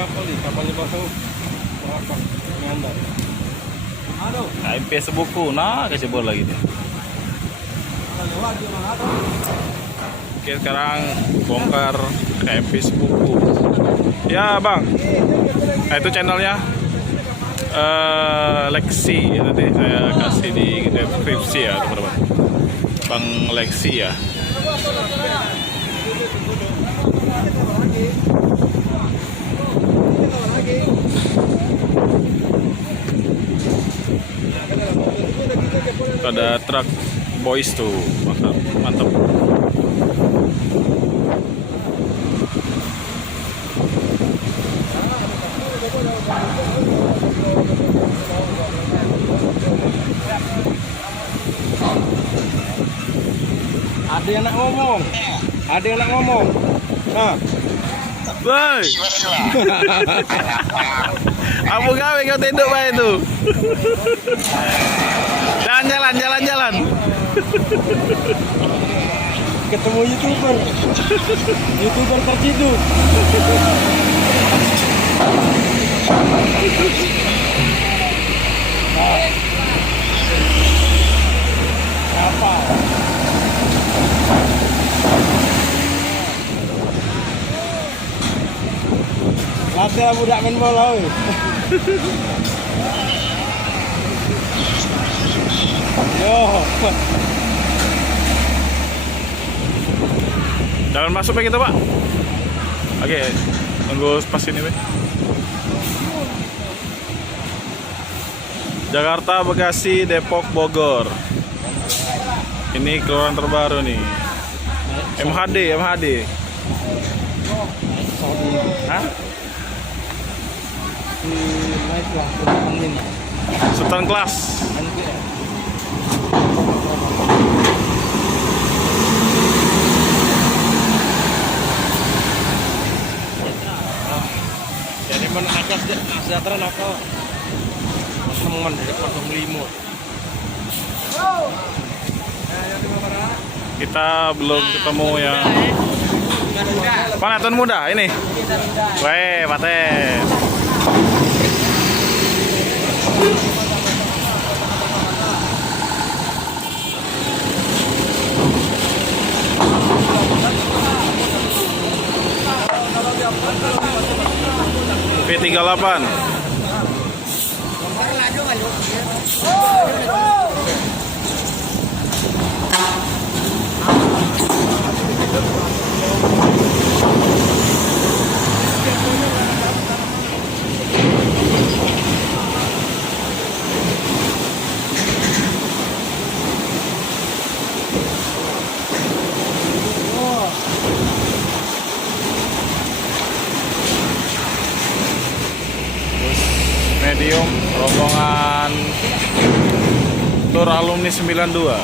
kapal nih, kapalnya pasang belakang ngandar. Aduh, KMP sebuku, nah kasih bola lagi nih. Oke, sekarang bongkar KMP sebuku. Ya bang, nah, itu channelnya Lexi, nanti saya kasih di deskripsi ya teman-teman. Bang Lexi ya. Ada truk boys tuh, mantap. ada yang nak ngomong. Ada yang nak ngomong. Nah, Boy, apa gawe kau tenduk bae itu? Jalan-jalan. ketemu YouTuber terciduk. Apa? Latih budak main bola. Yo. Jalan masuk pak kita pak. Oke, tunggu pas ini pak. Jakarta, Bekasi, Depok, Bogor. Ini keluaran terbaru nih. MHD. Hah? Sultan kelas. Jadi mana akas sejahtera apa? Teman dari pasang limut. Kita belum ketemu yang mana Tuan Muda ini. Weh, paten. P38. Medium rombongan tur alumni 92.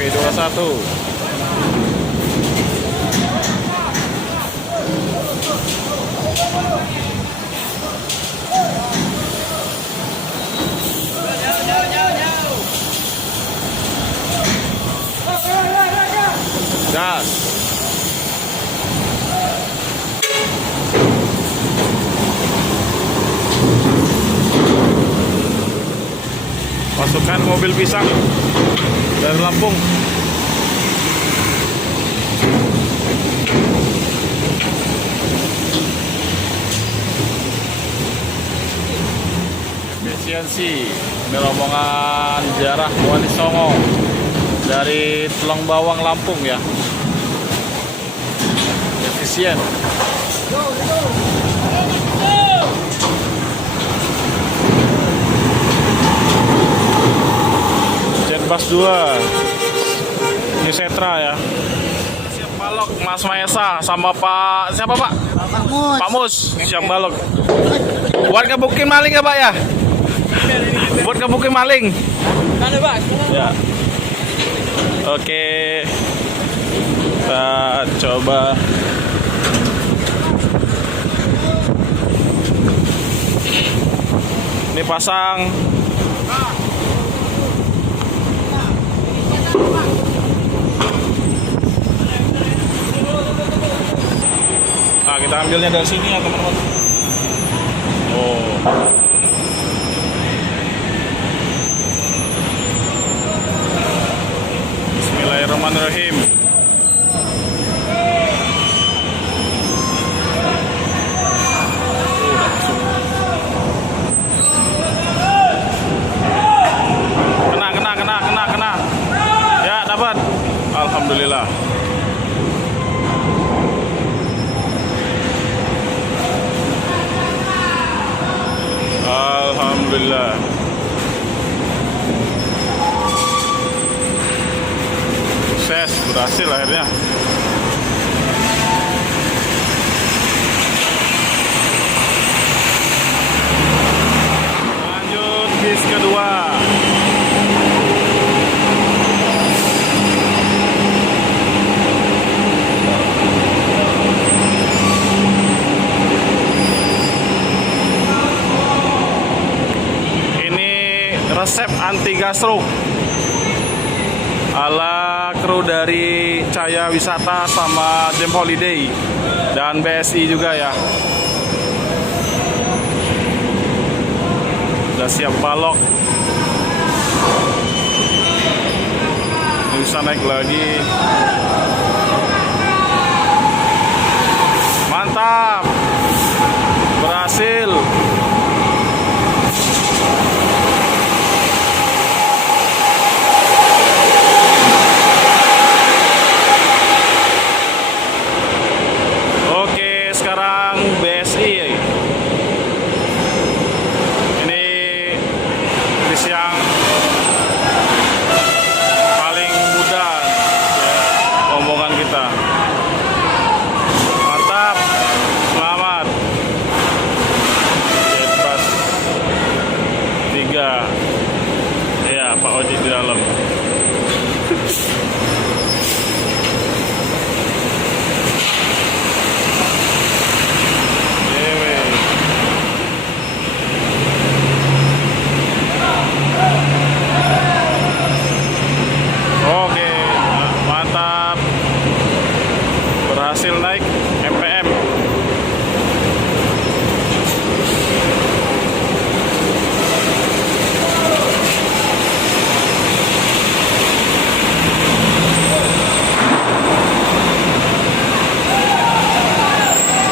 P21. Gas. Masukkan mobil pisang dari Lampung. Efisiensi. Ini rombongan ziarah Wali Songo dari Tulang Bawang Lampung ya. Efisien. Jetbus 2 New Setra ya. Siap balok Mas Maesa sama Pak siapa Pak? Pak Mus. Pak Mus siap balok. Warga Bukit maling ya Pak ya? Buat kebukin maling. Ada Bas. Ya. Oke. Kita coba. Ini pasang. Nah, kita ambilnya dari sini ya, teman-teman. Oh. Bismillahirrahmanirrahim. Kena. Ya, dapat. Alhamdulillah. Alhamdulillah. Sukses, berhasil akhirnya. Lanjut bis kedua. Resep anti gastro ala kru dari Caya Wisata sama Dem Holiday dan BSI juga ya. Udah siap balok. Bisa naik lagi. Mantap. Berhasil. Sekarang BSI ini bis yang paling mudah omongan kita. Mantap, selamat. Bebas 3 ya, Pak Oji di dalam. Oke, mantap. Berhasil naik MPM.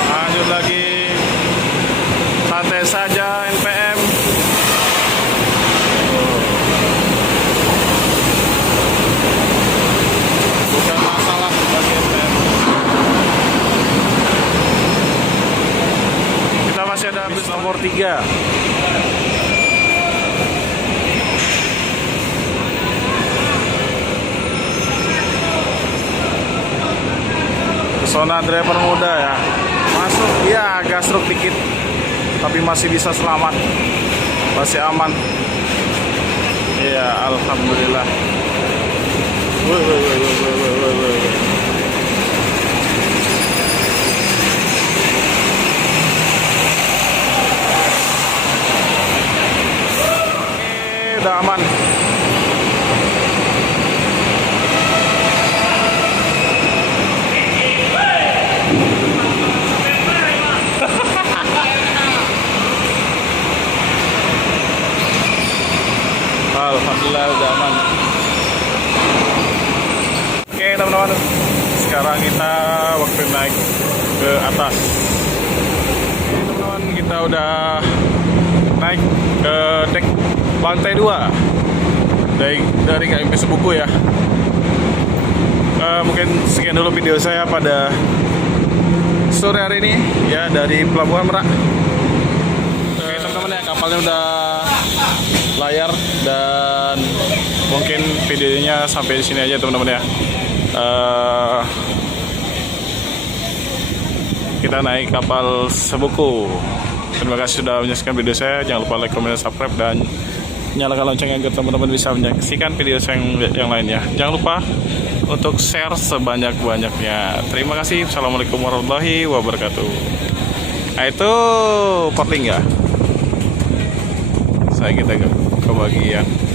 Lanjut lagi. Santai saja NPM. Bukan masalah bagi NPM. Kita masih ada bis nomor 3. Pesona driver muda ya. Masuk ya, agak stroke dikit, tapi masih bisa selamat, masih aman. Iya, alhamdulillah. Oke, udah aman. Alhamdulillah udah aman. Oke teman-teman, sekarang kita waktu naik ke atas. Oke teman-teman, kita udah naik ke dek lantai 2 dari KMP Sebuku ya. Mungkin sekian dulu video saya pada sore hari ini ya, dari Pelabuhan Merak. Oke teman-teman ya, kapalnya udah layar dan mungkin videonya sampai di sini aja teman-teman ya. Kita naik kapal Sebuku. Terima kasih sudah menyaksikan video saya. Jangan lupa like, comment, dan subscribe, dan nyalakan loncengnya agar teman-teman bisa menyaksikan video saya yang lainnya. Jangan lupa untuk share sebanyak-banyaknya. Terima kasih. Assalamualaikum warahmatullahi wabarakatuh. Nah itu porting ya. Saya kita kebagian.